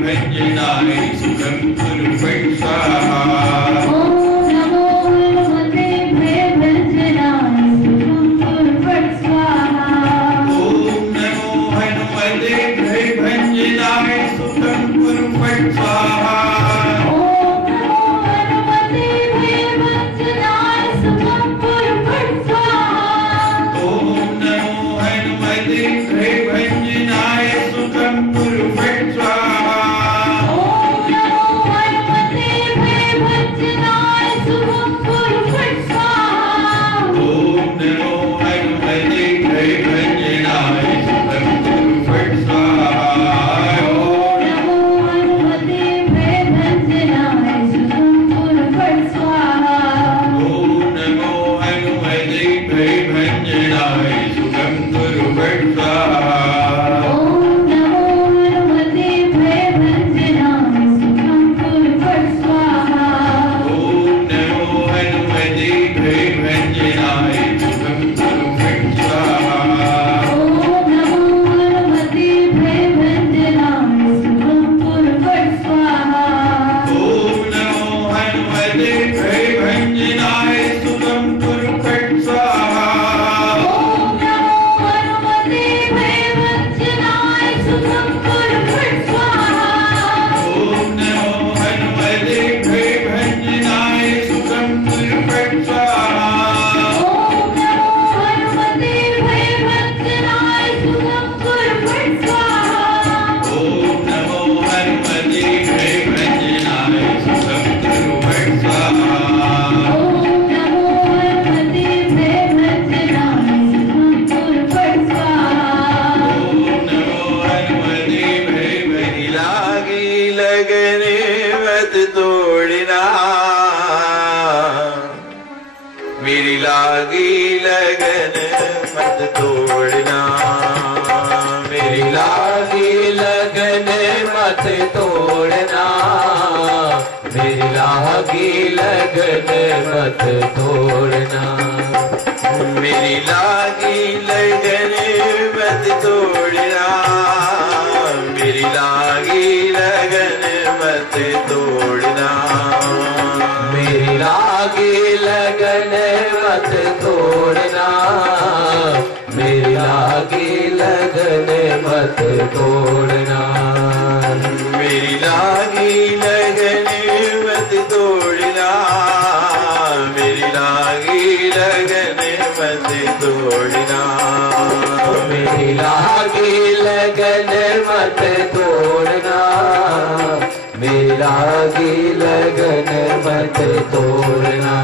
भंजनाय सुखं कुरु फट् स्वाहा। ओम नमो हनुमते भयभंजनाय सुखं कुरु फट् स्वाहा। ओम नमो हनुमते भयभंजनाय सुखं कुरु फट् स्वाहा। ओम नमो हनुमते भयभंजनाय सुखं कुरु फट् स्वाहा। ओम नमो हनुमते भयभंजनाय सुखं कुरु फट् स्वाहा। ओम नमो हनुमते भयभंजनाय सुखं कुरु फट् स्वाहा। ओम नमो हनुमते भयभंजनाय सुखं कुरु फट् स्वाहा। ओम नमो हनुमते भयभंजनाय सुखं कुरु फट् स्वाहा। ओम नमो हनुमते भयभंजनाय सुखं कुरु फट् स्वाहा। ओम नमो हनुमते भयभंजनाय सुखं कुरु फट् स्वाहा। ओम नमो हनुमते भयभंजनाय सुखं कुरु फट् स्वाहा। ओम नमो हनुमते भयभंजनाय सुखं कुरु फट् स्वाहा। ओम नमो हनुमते भयभंजनाय सुखं कुरु फट् स्वाहा। ओम नमो हनुमते भयभंजनाय सुखं कुरु फट् स्वाहा। ओम नमो हनुमते भयभंजनाय सुखं कुरु फट् स्वाहा। ओम नमो हनुमते भयभंजनाय सुखं कुरु फट् स्वाहा। ओम नमो हनुमते भयभंजनाय सुखं कुरु फट् स्वाहा। ओम नमो हनुमते भयभंजनाय सुखं कुरु फट् स्वाहा। ओम नमो हनुमते भयभंजनाय लगने मत तोड़ना। मेरी लागी लगन मत तोड़ना। मेरी लागी लगन मत तोड़ना। मेरी लागी लगन मत तोड़ना। मेरी लागी लगन मत तोड़ना। मेरी लागी लगन मत तोड़ना। मेरी लागी लगन मत तोड़ना। मेरी लागी लगन मत तोड़ना। मेरी लागी लगन मत तोड़ना। मेरी लागी लगन मत तोड़ना। मेरी लागी लगन मत तोड़ना। मेरी लागी लगन मत तोड़ना।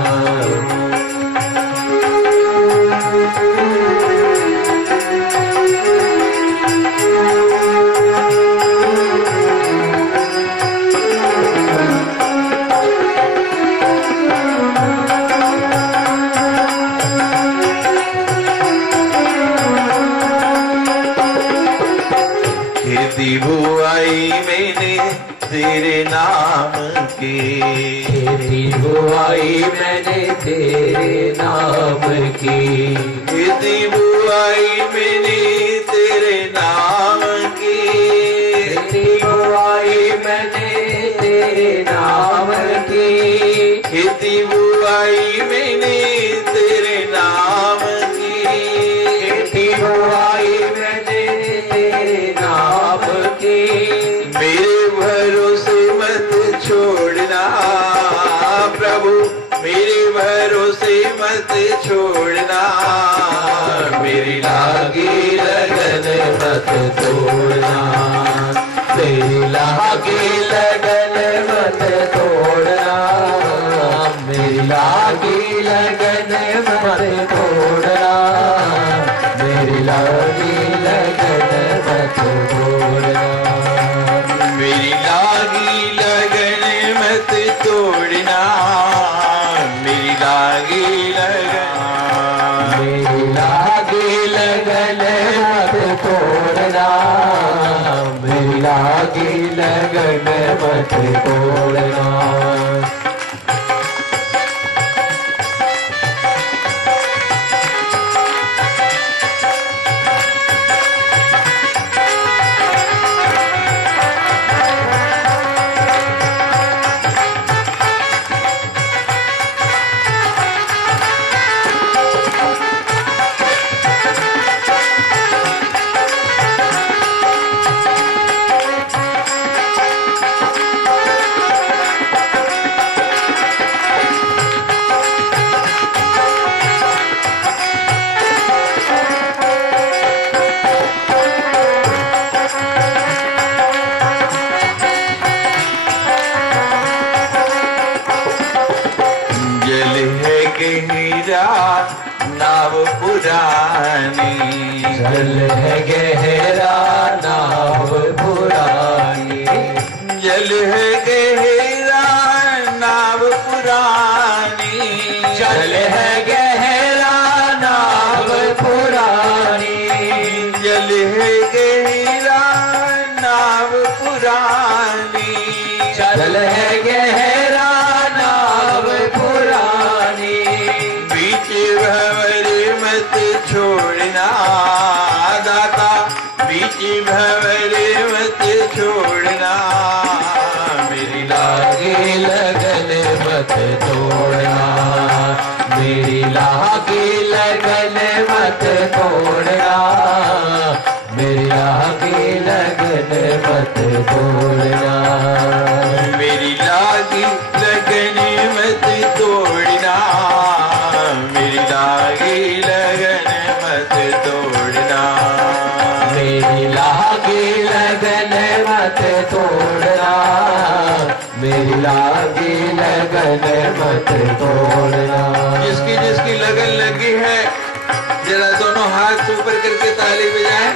खेती बुआई मैंने तेरे नाम की। खेती बुआई मैंने तेरे नाम की। खेती बुआई मैंने तेरे नाम की। खेती बुआई मैंने तेरे नाम की। खेती बुआई मैंने तेरे नाम की। खेती बुआई मैंने तेरे नाम की। मेरे भरोसे मत छोड़ना प्रभु। मेरे भरोसे मत छोड़ना। मेरी लागी लगन मत तोड़ना। मेरी लागी लगन मत तोड़ना। मेरी लागी लगन मत तोड़ना। मेरी लागी लगन मत तोड़ना। मेरी लागी लगन मत तोड़ना। मेरी लागी लगन। मेरी लागी लगन मत तोड़ना। मेरी लागी लगन मत तोड़ना। पुरानी। जल है गहरा नाव पुरानी, जल है गहरा नाव पुरानी। जल है गहरा नाव पुरानी, जल है गहरा नाव पुरानी। जल है गहरा नाव पुरानी। बीच भंवर मत छोड़ना दाता, बीच भंवर मत छोड़ना। मेरी लागे लगन मत तोड़ना, मेरी लागे लगन मत तोड़ना, मेरी लागे लगन मत तोड़ना। मेरी लागी लगन मत तोड़ना, मेरी लागी लगन मत तोड़ना। मेरी लागे लगन मत तोड़ना, मेरी लागे लगन मत तोड़ना। जिसकी जिसकी लगन लगी है जरा दोनों हाथ ऊपर करके ताली बजाएं।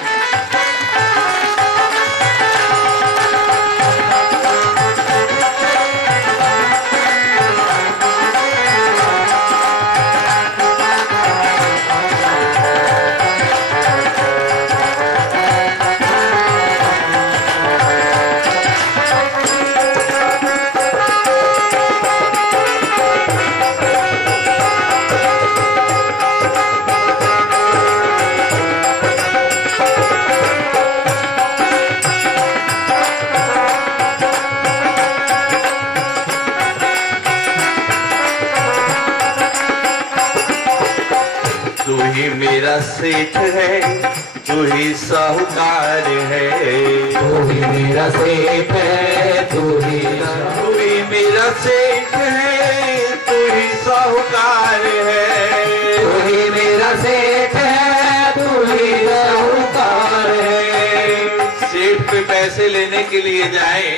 तू ही मेरा सेठ है, तू ही साहूकार है। तू ही मेरा सेठ है, तू ही मेरा सेठ है, तू ही साहूकार है। तू ही मेरा सेठ है, तू ही साहूकार है। सेठ पे पैसे लेने के लिए जाए,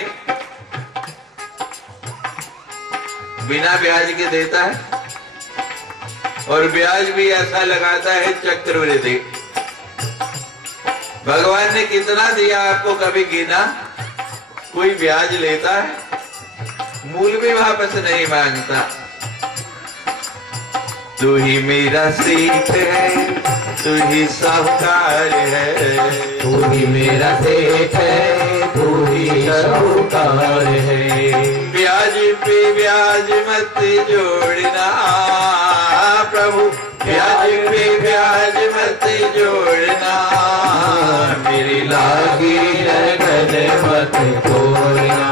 बिना ब्याज के देता है और ब्याज भी ऐसा लगाता है चक्रवृद्धि। भगवान ने कितना दिया आपको कभी गिना? कोई ब्याज लेता है? मूल भी वापस नहीं मांगता। तू ही मेरा सेठ है, तू ही साहूकार है। तू ही मेरा सेठ है, तू ही साहूकार है। ब्याज पे ब्याज मत जोड़ना प्रभु, ब्याज पे ब्याज मत जोड़ना। मेरी लागी लगन मत तोड़ना,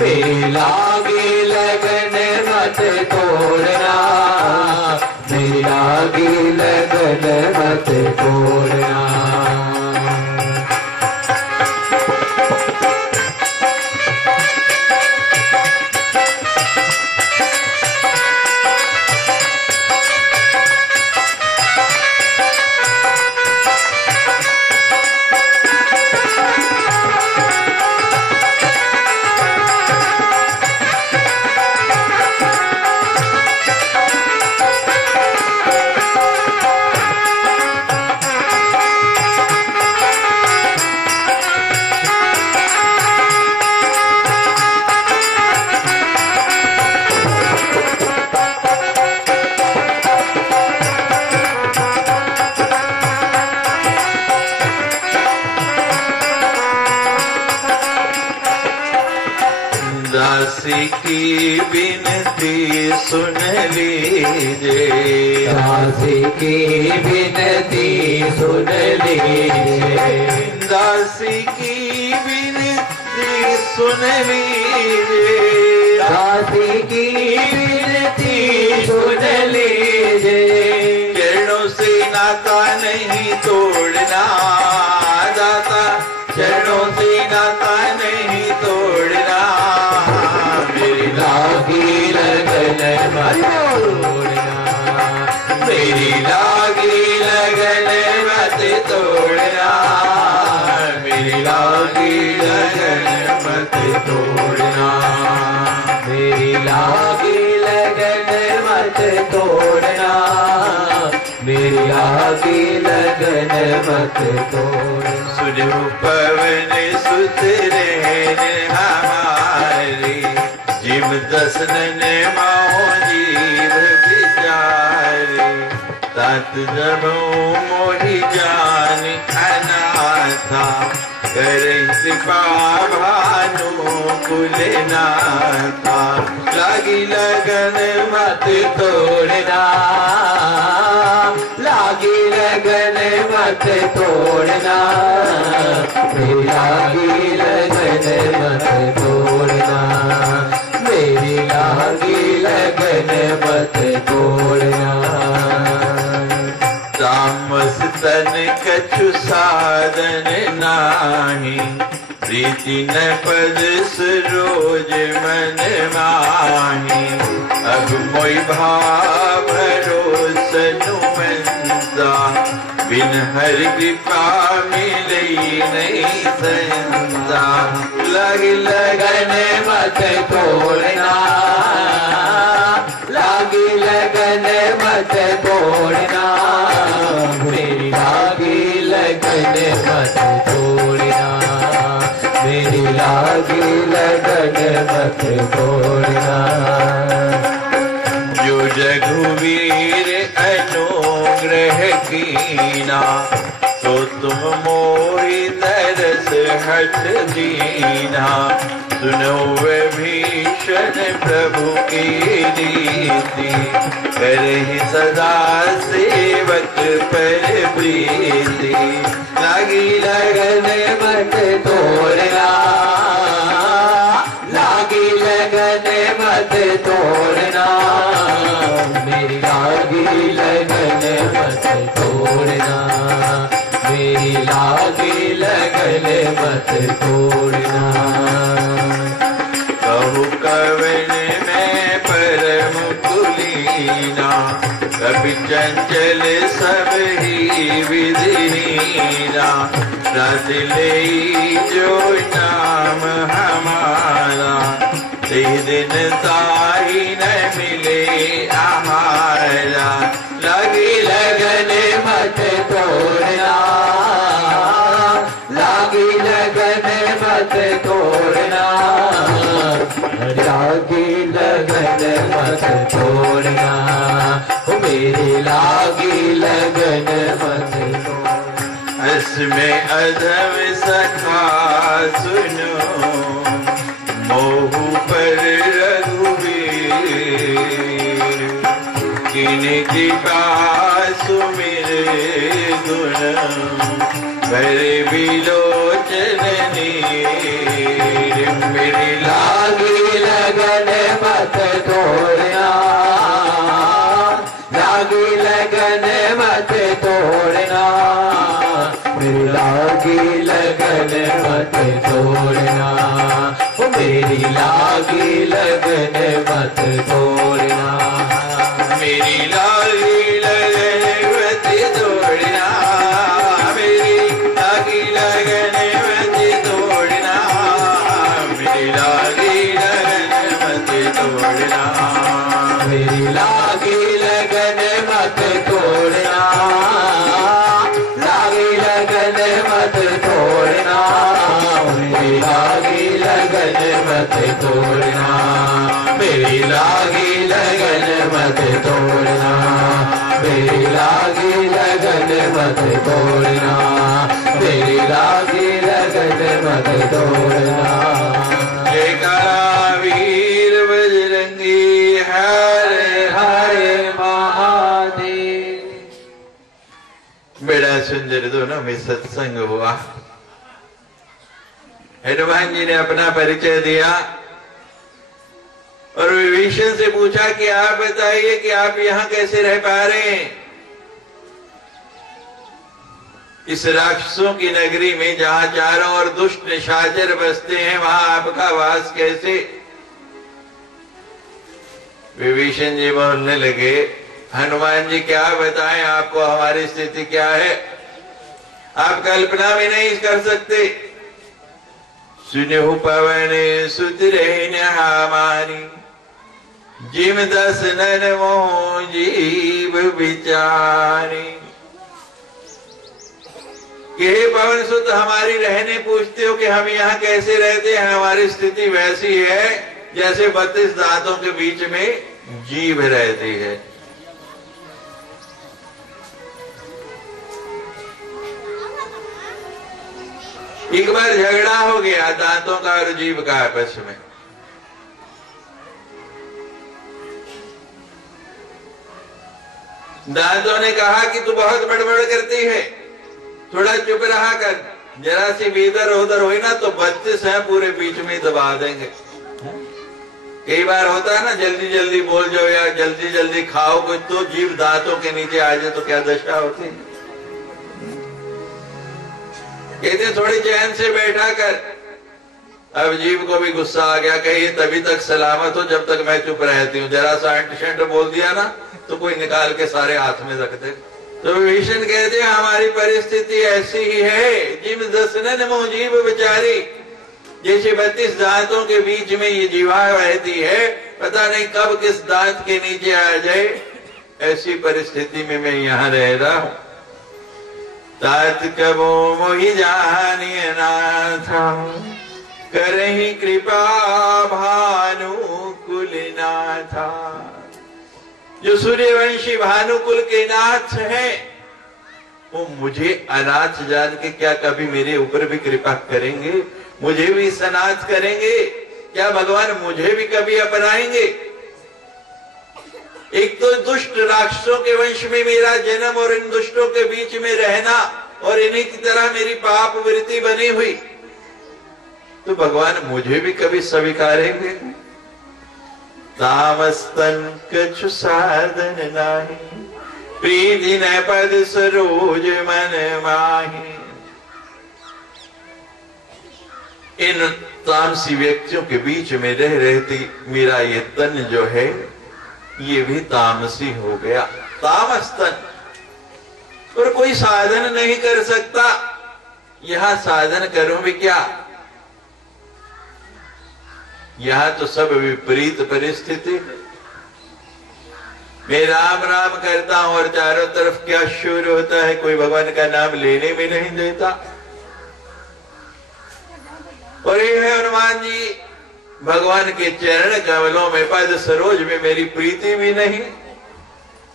मेरी लागी लगन मत तोड़ना, मेरी लागी लगन मत तोड़ना। दासी की विनती सुन लीजिए, दासी की विनती सुन लीजिए, दासी की विनती सुन लीजिए। दासी की विनती सुन लीजिए। चरणों से नाता नहीं तोड़ना दाता, चरणों से नाता नहीं तोड़ना। मेरी लागी लगन मत तोड़ना, मेरी लागी लगन मत तोड़ना, मेरी लागी लगन मत तोड़ना। मेरी लागी लगन मत तोड़ना, मेरी लागी लगन मत तोड़ना। सुनो पवन सुत रहन हमारे, जिम दसनन माहो जीव विचारे। तात जमो मोहि जान अनाथा, करे कृपा भानु कुलनाथा। लागी लगन मत तोड़ना, लागी लगन मत तोड़ना, मेरी लागी लगन मत तोड़ना, मेरी लागी लगन मत तोड़ना। तामस तन कछु साधन नाही, प्रीति न पद सरोज मन माही। अब मोई भाव भरोसनु मंदा, बिन हरि कृपा मिले नहीं संदा। लागी लगन मत तोड़ना, लागी लगन मत तोड़ना, मेरी लागी लगन मत तोड़ना, मेरी लागी लगन मत तोड़ना। जो रघुवीर अनुग्रह कीना, तो तुम मोहि तरस हट दीना। सुनो विभीषण प्रभु की रीति, करहि सदा सेवक पर प्रीति। लागी लगन मत तोड़ना, लागी लगन मत तोड़ना, मेरी लागी लगन मत तोड़ना, मेरी लागी लगन मत तोड़ना। कहु कवन में परम कुलीना, कपि चंचल सब ही विधिहीना। रस लेई जो नाम हमारा, ते दिन ताही न मिले आहारा। लगी लगन मत तोड़ना, लागी लगन मत तोड़ना, लागी लगन मत तोड़ना, मेरी लागी लगन मत तोड़ना। इसमें अधम सखा सुनो, मोहु पर रघुवीर। किन कृपा सुमिर गुण, भर विलोचन नीर। मेरी लागी लगन मत तोड़ना, लागी लगन मत तोड़ना, मेरी लागी लगन मत तोड़ना, मेरी लागी लगन मत तोड़ना, मेरी लागी लगन मत तोड़ना, मेरी लागी लगन मत तोड़ना, मेरी लागी लगन मत तोड़ना, मेरी लागी लगन मत तोड़ना, लागी लगन मत तोड़ना, मेरी लागी लगन मत तोड़ना, मेरी लागी लगन मत तोड़ना, मेरी लागी लगन मत तोड़ना, मेरी लागी लगन मत तोड़ना। जयकारा वीर बजरंगी हरे हरे महादेव। बड़ा सुंदर दोनों में सत्संग हुआ। हनुमान जी ने अपना परिचय दिया और विभीषण से पूछा कि आप बताइए कि आप यहां कैसे रह पा रहे हैं, इस राक्षसों की नगरी में जहां चारों ओर दुष्ट निशाचर बसते हैं, वहां आपका वास कैसे। विभीषण जी बोलने लगे, हनुमान जी क्या बताएं आपको हमारी स्थिति क्या है, आप कल्पना भी नहीं कर सकते। सुनहु पवन सुत रहन हमारी, जिम दस नन मोह जीव विचारी। कि हे पवन सुत, हमारी रहने पूछते हो कि हम यहाँ कैसे रहते हैं। हमारी स्थिति वैसी है जैसे 32 दांतों के बीच में जीभ रहती है। एक बार झगड़ा हो गया दांतों का और जीभ का आपस में। दांतों ने कहा कि तू बहुत बड़बड़ करती है, थोड़ा चुप रहा कर, जरा सी भी इधर उधर हुई ना तो 32 है पूरे बीच में दबा देंगे। कई बार होता है ना, जल्दी जल्दी बोल जाओ या जल्दी जल्दी खाओ कुछ तो जीभ दांतों के नीचे आ जाए तो क्या दशा होती है। कहते थोड़ी चैन से बैठा कर। अब जीभ को भी गुस्सा आ गया, कहिए तभी तक सलामत हो जब तक मैं चुप रहती हूँ। जरा सा अंट बोल दिया ना तो कोई निकाल के सारे हाथ में रख दे। तो विभीषण कहते हैं हमारी परिस्थिति ऐसी ही है। जिम दसनन मोह जीभ बेचारी, जैसे 32 दांतों के बीच में ये जीवा रहती है, पता नहीं कब किस दांत के नीचे आ जाए। ऐसी परिस्थिति में मैं यहाँ रह रहा हूँ। तात कबो मोहि जानिय नाथ, करहि कृपा भानु कुलनाथा। जो सूर्यवंशी भानुकुल के नाथ हैं, वो मुझे अनाथ जान के क्या कभी मेरे ऊपर भी कृपा करेंगे? मुझे भी सनाथ करेंगे क्या? भगवान मुझे भी कभी अपनाएंगे? एक तो दुष्ट राक्षसों के वंश में मेरा जन्म और इन दुष्टों के बीच में रहना और इन्हीं की तरह मेरी पाप वृत्ति बनी हुई, तो भगवान मुझे भी कभी स्वीकारेंगे? तामस्तन कछु साधन नाही, प्रीति न पद सरोज मन माही। इन तामसी व्यक्तियों के बीच में रह रहती मेरा ये तन जो है ये भी तामसी हो गया। तामस तन, और कोई साधन नहीं कर सकता। यहां साधन करूं भी क्या? यहां तो सब विपरीत परिस्थिति है। मैं राम राम करता हूं और चारों तरफ क्या शोर होता है, कोई भगवान का नाम लेने में नहीं देता। और ये है हनुमान जी, भगवान के चरण कमलों में पद सरोज में मेरी प्रीति भी नहीं।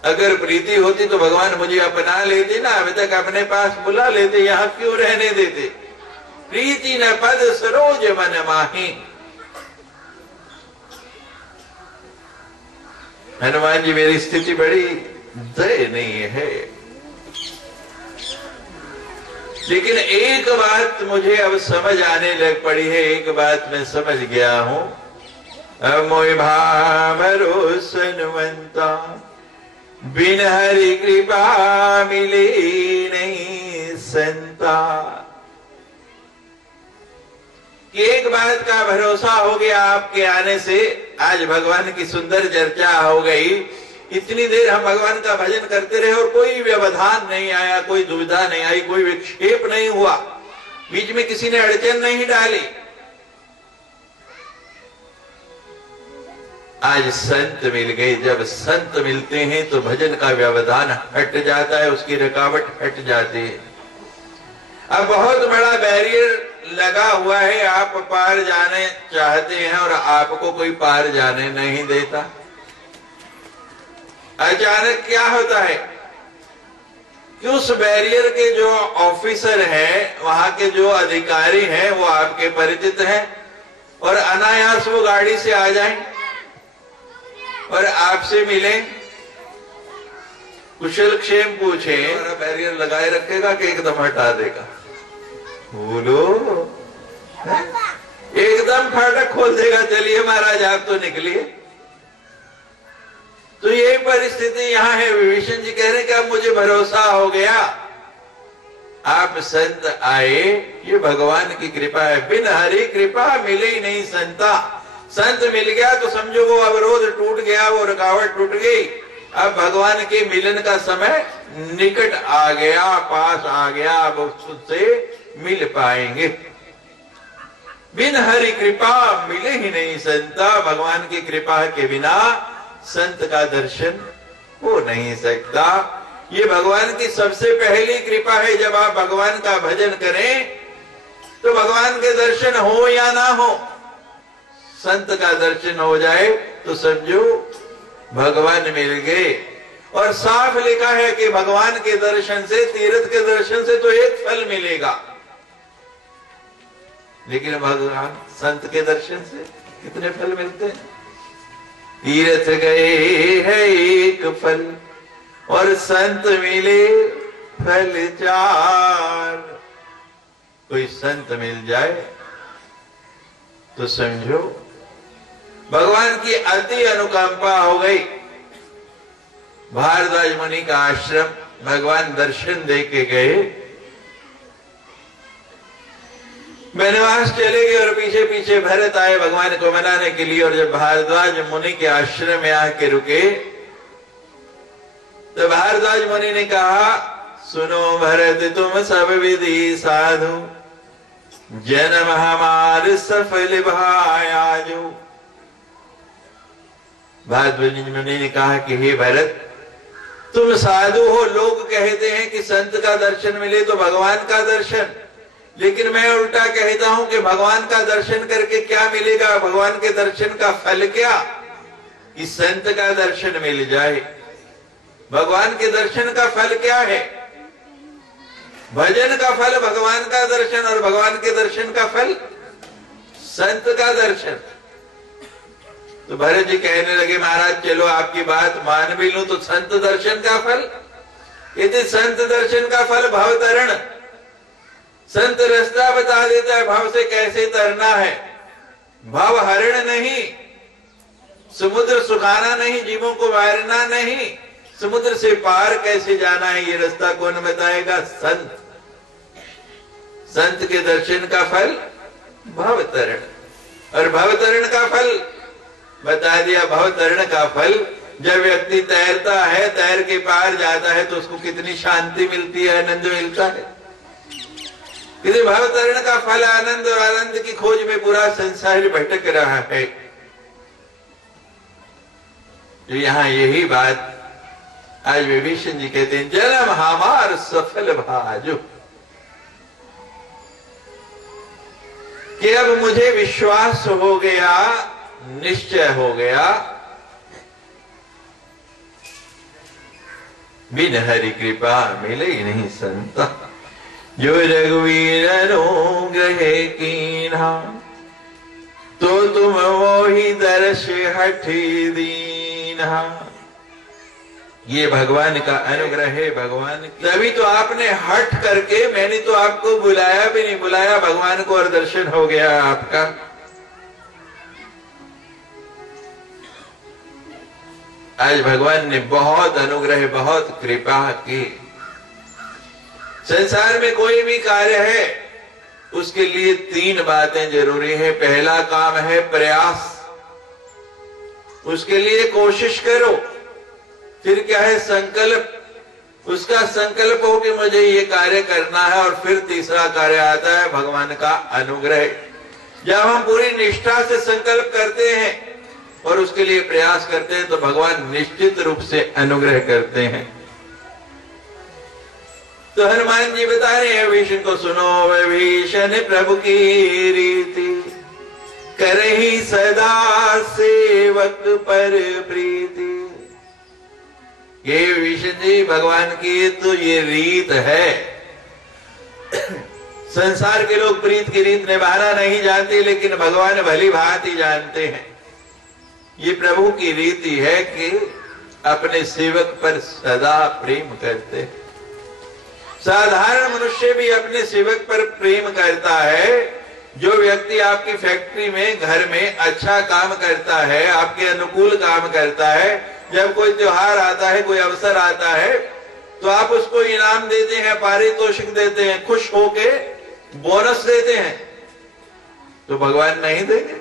अगर प्रीति होती तो भगवान मुझे अपना लेते ना, अभी तक अपने पास बुला लेते, यहां क्यों रहने देते? प्रीति न पद सरोज मन माही। हनुमान जी मेरी स्थिति बड़ी दयनीय है, लेकिन एक बात मुझे अब समझ आने लग पड़ी है। एक बात मैं समझ गया हूं, अब मोहि भामरो सनवंता, बिन हरि कृपा मिले नहीं संता। कि एक बात का भरोसा हो गया आपके आने से, आज भगवान की सुंदर चर्चा हो गई। इतनी देर हम भगवान का भजन करते रहे और कोई व्यवधान नहीं आया, कोई दुविधा नहीं आई, कोई विक्षेप नहीं हुआ, बीच में किसी ने अड़चन नहीं डाली। आज संत मिल गए। जब संत मिलते हैं तो भजन का व्यवधान हट जाता है, उसकी रुकावट हट जाती है। अब बहुत बड़ा बैरियर लगा हुआ है, आप पार जाने चाहते हैं और आपको कोई पार जाने नहीं देता। अचानक क्या होता है कि उस बैरियर के जो ऑफिसर हैं, वहां के जो अधिकारी हैं, वो आपके परिचित हैं और अनायास वो गाड़ी से आ जाएं और आपसे मिलें, कुशल क्षेम पूछें। और बैरियर लगाए रखेगा कि एकदम हटा देगा? बोलो, एकदम फाटक खोल देगा, चलिए महाराज आप तो निकलिए। तो ये परिस्थिति यहां है। विभीषण जी कह रहे हैं कि अब मुझे भरोसा हो गया, आप संत आए, ये भगवान की कृपा है। बिन हरि कृपा मिले ही नहीं संता। संत मिल गया तो समझो वो अवरोध टूट गया, वो रुकावट टूट गई। अब भगवान के मिलन का समय निकट आ गया, पास आ गया, अब उससे मिल पाएंगे। बिन हरि कृपा मिले ही नहीं संता। भगवान की कृपा के बिना संत का दर्शन हो नहीं सकता। ये भगवान की सबसे पहली कृपा है। जब आप भगवान का भजन करें तो भगवान के दर्शन हो या ना हो, संत का दर्शन हो जाए तो समझो भगवान मिल गए। और साफ लिखा है कि भगवान के दर्शन से, तीर्थ के दर्शन से तो एक फल मिलेगा, लेकिन भगवान संत के दर्शन से कितने फल मिलते हैं? तीर्थ गए है एक फल और संत मिले फल चार। कोई संत मिल जाए तो समझो भगवान की अति अनुकंपा हो गई। भारद्वाज मुनि का आश्रम भगवान दर्शन दे के गए, वनवास चले गए और पीछे पीछे भरत आए भगवान को मनाने के लिए। और जब भारद्वाज मुनि के आश्रम में आके रुके तो भारद्वाज मुनि ने कहा, सुनो भरत तुम सब विधि साधु, जन्म हमार सफल भायाजो। भारद्वाज मुनि ने कहा कि हे भरत, तुम साधु हो, लोग कहते हैं कि संत का दर्शन मिले तो भगवान का दर्शन, लेकिन मैं उल्टा कहता हूं कि भगवान का दर्शन करके क्या मिलेगा? भगवान के दर्शन का फल क्या? कि संत का दर्शन मिल जाए। भगवान के दर्शन का फल क्या है? भजन का फल भगवान का दर्शन, और भगवान के दर्शन का फल संत का दर्शन। तो भरत जी कहने लगे, महाराज चलो आपकी बात मान भी लूं तो संत दर्शन का फल, यदि संत दर्शन का फल भवतरण, संत रास्ता बता देता है भाव से कैसे तरना है, भाव हरण नहीं, समुद्र सुखाना नहीं, जीवों को मारना नहीं, समुद्र से पार कैसे जाना है ये रास्ता कौन बताएगा? संत। संत के दर्शन का फल भवतरण, और भवतरण का फल बता दिया। भवतरण का फल, जब व्यक्ति तैरता है, तैर के पार जाता है तो उसको कितनी शांति मिलती है, आनंद मिलता है। किसी भवतरण का फल आनंद, और आनंद की खोज में पूरा संसार भटक रहा है। तो यहां यही बात आज विभीषण जी कहते हैं, जन्म हमार सफल भाजो, कि अब मुझे विश्वास हो गया, निश्चय हो गया, बिन हरि कृपा मिले नहीं संत, जो रघुवीर अनुग्रह कीन्हा, तो तुम मोहि दर्श हठि दीन्हा। ये भगवान का अनुग्रह है। भगवान तभी तो आपने हट करके, मैंने तो आपको बुलाया भी नहीं, बुलाया भगवान को और दर्शन हो गया आपका। आज भगवान ने बहुत अनुग्रह, बहुत कृपा की। संसार में कोई भी कार्य है उसके लिए तीन बातें जरूरी है। पहला काम है प्रयास, उसके लिए कोशिश करो। फिर क्या है? संकल्प, उसका संकल्प हो कि मुझे ये कार्य करना है। और फिर तीसरा कार्य आता है भगवान का अनुग्रह। जब हम पूरी निष्ठा से संकल्प करते हैं और उसके लिए प्रयास करते हैं तो भगवान निश्चित रूप से अनुग्रह करते हैं। तो हनुमान जी बता रहे हैं विभीषण को, सुनो विभीषण प्रभु की रीति, करहि सदा सेवक पर प्रीति। ये विभीषण जी भगवान की तो ये रीत है। संसार के लोग प्रीत की रीत निभाना नहीं जानते, लेकिन भगवान भली भांति जानते हैं। ये प्रभु की रीति है कि अपने सेवक पर सदा प्रेम करते हैं। साधारण मनुष्य भी अपने सेवक पर प्रेम करता है। जो व्यक्ति आपकी फैक्ट्री में, घर में अच्छा काम करता है, आपके अनुकूल काम करता है, जब कोई त्योहार आता है, कोई अवसर आता है, तो आप उसको इनाम देते हैं, पारितोषिक देते हैं, खुश होके बोनस देते हैं। तो भगवान नहीं देंगे?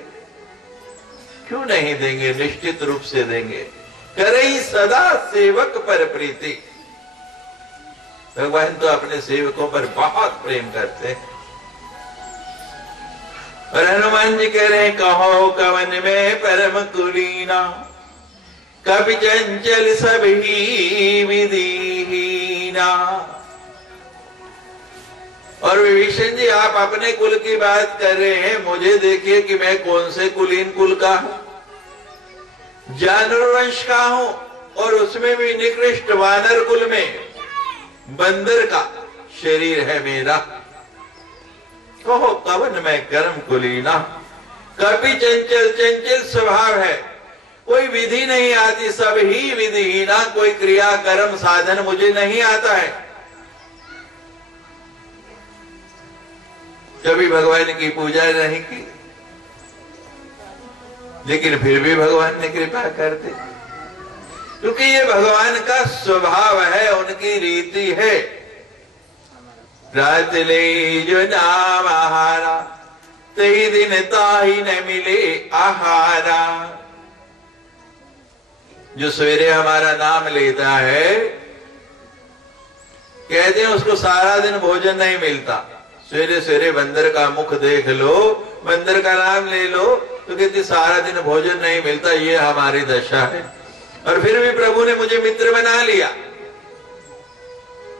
क्यों नहीं देंगे? निश्चित रूप से देंगे। करहि सदा सेवक पर प्रीति। भगवान तो अपने सेवकों पर बहुत प्रेम करते हैं। और हनुमान जी कह रहे हैं, कहो कवन में परम कुलीना, कपि चंचल सब ही विधि। कुलीना। और विभीषण जी, आप अपने कुल की बात कर रहे हैं, मुझे देखिए कि मैं कौन से कुलीन कुल का हूं। जानवर वंश का हूं, और उसमें भी निकृष्ट वानर कुल में बंदर का शरीर है मेरा। कहो कवन मैं कर्म कुलीना। कपि चंचल, चंचल स्वभाव है, कोई विधि नहीं आती, सब ही विधिहीना। कोई क्रिया कर्म साधन मुझे नहीं आता है। कभी भगवान की पूजा नहीं की, लेकिन फिर भी भगवान ने कृपा कर दी, क्योंकि ये भगवान का स्वभाव है, उनकी रीति है। रात ले जो नाम आहारा, तही दिन ताही न मिले आहारा। जो सवेरे हमारा नाम लेता है, कहते हैं उसको सारा दिन भोजन नहीं मिलता। सवेरे सवेरे बंदर का मुख देख लो, बंदर का नाम ले लो, तो कहते सारा दिन भोजन नहीं मिलता। ये हमारी दशा है। और फिर भी प्रभु ने मुझे मित्र बना लिया।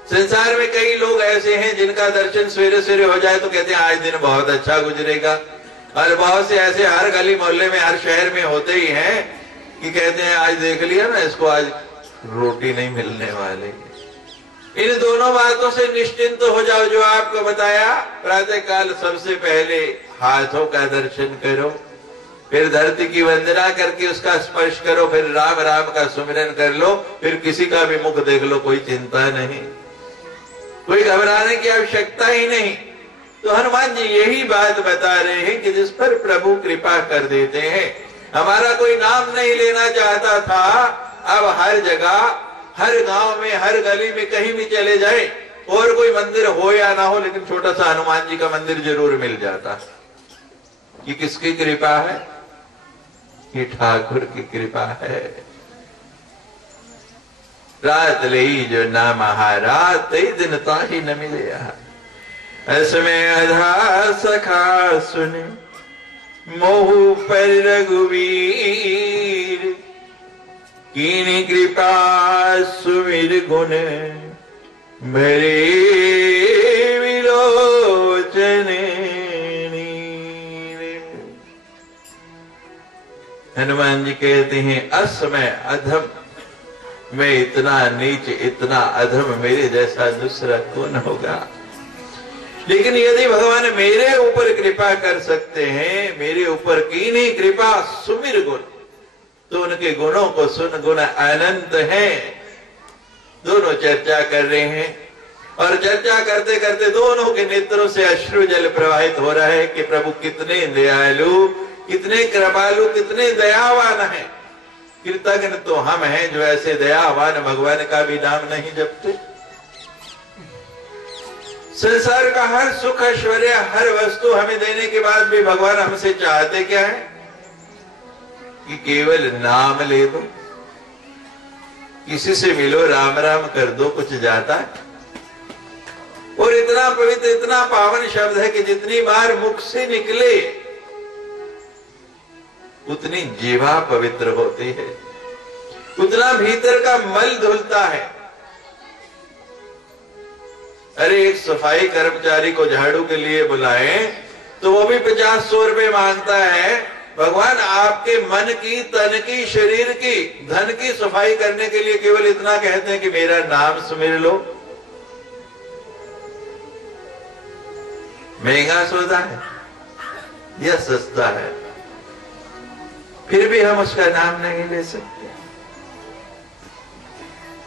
संसार में कई लोग ऐसे हैं जिनका दर्शन सवेरे सवेरे हो जाए तो कहते हैं आज दिन बहुत अच्छा गुजरेगा। और बहुत से ऐसे हर गली मोहल्ले में, हर शहर में होते ही हैं कि कहते हैं आज देख लिया ना, इसको आज रोटी नहीं मिलने वाली। इन दोनों बातों से निश्चिंत हो जाओ। जो आपको बताया, प्रातः काल सबसे पहले हाथों का दर्शन करो, फिर धरती की वंदना करके उसका स्पर्श करो, फिर राम राम का सुमिरन कर लो, फिर किसी का भी मुख देख लो, कोई चिंता नहीं, कोई घबराने की आवश्यकता ही नहीं। तो हनुमान जी यही बात बता रहे हैं कि जिस पर प्रभु कृपा कर देते हैं। हमारा कोई नाम नहीं लेना चाहता था, अब हर जगह, हर गांव में, हर गली में कहीं भी चले जाए, और कोई मंदिर हो या ना हो, लेकिन छोटा सा हनुमान जी का मंदिर जरूर मिल जाता। ये किसकी कृपा है? ये ठाकुर की कृपा है। रात ले जो नाम आहारा, तई दिन ताही न मिले आहार। इसमें अधा सखा सुने, मोहु पर रघुवीर। कीनी कृपा सुमिर गुण, भरे विलोचन नीर। हनुमान जी कहते हैं, असमय अधम, मैं इतना नीच, इतना अधम, मेरे जैसा दूसरा कौन होगा। लेकिन यदि भगवान मेरे ऊपर कृपा कर सकते हैं, मेरे ऊपर कीनी कृपा सुमिर गुण, तो उनके गुणों को सुन। गुण अनंत हैं। दोनों चर्चा कर रहे हैं, और चर्चा करते करते दोनों के नेत्रों से अश्रु जल प्रवाहित हो रहा है कि प्रभु कितने दयालु, कितने कृपालु, कितने दयावान हैं। कृतज्ञ तो हम हैं जो ऐसे दयावान भगवान का भी नाम नहीं जपते। संसार का हर सुख, ऐश्वर्य, हर वस्तु हमें देने के बाद भी भगवान हमसे चाहते क्या है? कि केवल नाम ले दो, किसी से मिलो, राम राम कर दो, कुछ जाता है। और इतना पवित्र, इतना पावन शब्द है कि जितनी बार मुख से निकले उतनी जीवा पवित्र होती है, उतना भीतर का मल धुलता है। अरे एक सफाई कर्मचारी को झाड़ू के लिए बुलाएं तो वो भी 50-100 रुपए मांगता है। भगवान आपके मन की, तन की, शरीर की, धन की सफाई करने के लिए केवल इतना कहते हैं कि मेरा नाम सुमिर लो। महंगा सौदा है या सस्ता है, फिर भी हम उसका नाम नहीं ले सकते।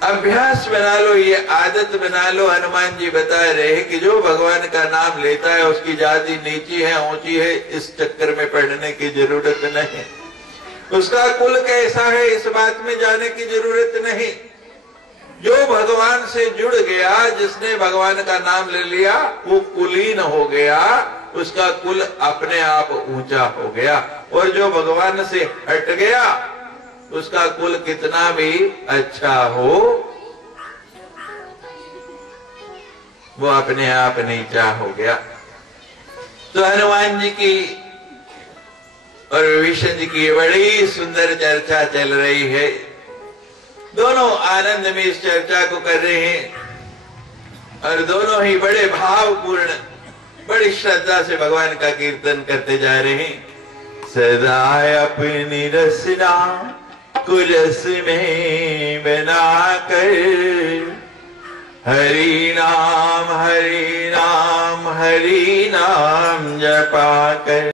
अभ्यास बना लो, ये आदत बना लो। हनुमान जी बता रहे हैं कि जो भगवान का नाम लेता है उसकी जाति नीची है, ऊंची है, इस चक्कर में पढ़ने की जरूरत नहीं। उसका कुल कैसा है इस बात में जाने की जरूरत नहीं। जो भगवान से जुड़ गया, जिसने भगवान का नाम ले लिया, वो कुलीन हो गया, उसका कुल अपने आप ऊंचा हो गया। और जो भगवान से हट गया, उसका कुल कितना भी अच्छा हो, वो अपने आप नीचा हो गया। तो हनुमान जी की और विभीषण जी की बड़ी सुंदर चर्चा चल रही है। दोनों आनंद में इस चर्चा को कर रहे हैं। और दोनों ही बड़े भावपूर्ण, बड़ी श्रद्धा से भगवान का कीर्तन करते जा रहे हैं। सदा अपनी रसना कुरस में बनाकर हरि नाम हरि नाम हरि नाम जपा कर